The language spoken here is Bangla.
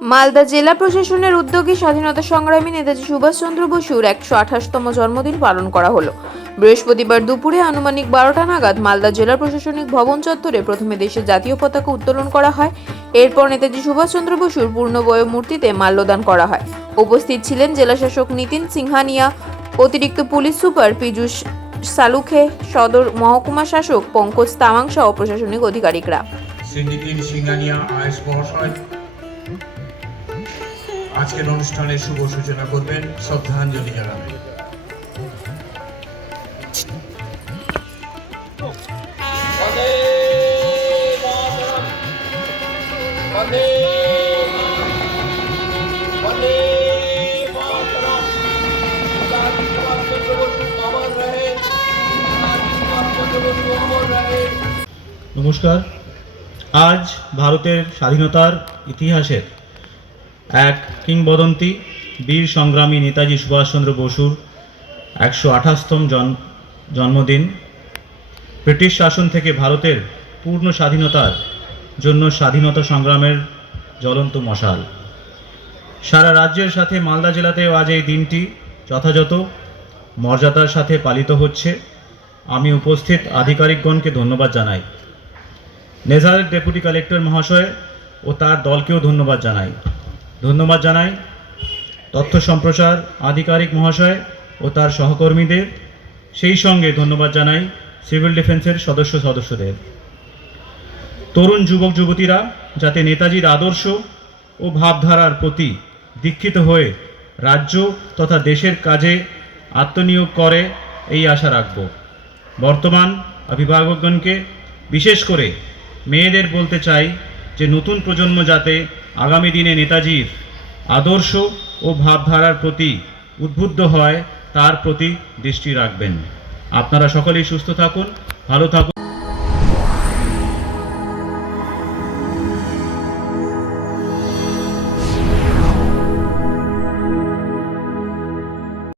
মালদা জেলা প্রশাসনের উদ্যোগে স্বাধীনতা সংগ্রামী নেতাজি সুভাষচন্দ্র বসুর একশো আঠাশতম জন্মদিন পালন করা হলো। বৃহস্পতিবার দুপুরে আনুমানিক বারোটা নাগাদ মালদা জেলা প্রশাসনিক ভবন চত্বরে প্রথমে দেশের জাতীয় পতাকা উত্তোলন করা হয়। এরপর নেতাজি সুভাষচন্দ্র বসুর পূর্ণবয় মূর্তিতে মাল্যদান করা হয়। উপস্থিত ছিলেন জেলাশাসক নিতিন সিংহানিয়া, অতিরিক্ত পুলিশ সুপার পীযূষ সালুখে, সদর মহকুমা শাসক পঙ্কজ তামাং সহ প্রশাসনিক মহাশয় আজকের অনুষ্ঠানের শুভ সূচনা করবেন শ্রদ্ধাঞ্জলি জানাবেন। নমস্কার। আজ ভারতের স্বাধীনতার ইতিহাসের এক কিংবদন্তি, বীর সংগ্রামী নেতাজি সুভাষচন্দ্র বসুর একশো আঠাশতম জন জন্মদিন। ব্রিটিশ শাসন থেকে ভারতের পূর্ণ স্বাধীনতার জন্য স্বাধীনতা সংগ্রামের জ্বলন্ত মশাল। সারা রাজ্যের সাথে মালদা জেলাতেও আজ এই দিনটি যথাযথ মর্যাদার সাথে পালিত হচ্ছে। আমি উপস্থিত আধিকারিকগণকে ধন্যবাদ জানাই। নেজারের ডেপুটি কালেক্টর মহাশয় ও তার দলকেও ধন্যবাদ জানাই। ধন্যবাদ জানাই তথ্য সম্প্রচার আধিকারিক মহাশয় ও তার সহকর্মীদের। সেই সঙ্গে ধন্যবাদ জানাই সিভিল ডিফেন্সের সদস্য সদস্যদের। তরুণ যুবক যুবতীরা, যাতে নেতাজির আদর্শ ও ভাবধারার প্রতি দীক্ষিত হয়ে রাজ্য তথা দেশের কাজে আত্মনিয়োগ করে এই আশা রাখব। বর্তমান অভিভাবকগণকে বিশেষ করে মেয়েদের বলতে চাই যে, নতুন প্রজন্ম যাতে আগামী দিনে নেতাজির আদর্শ ও ভাবধারার প্রতি উদ্বুদ্ধ হয়, তার প্রতি দৃষ্টি রাখবেন। আপনারা সকলেই সুস্থ থাকুন, ভালো থাকুন।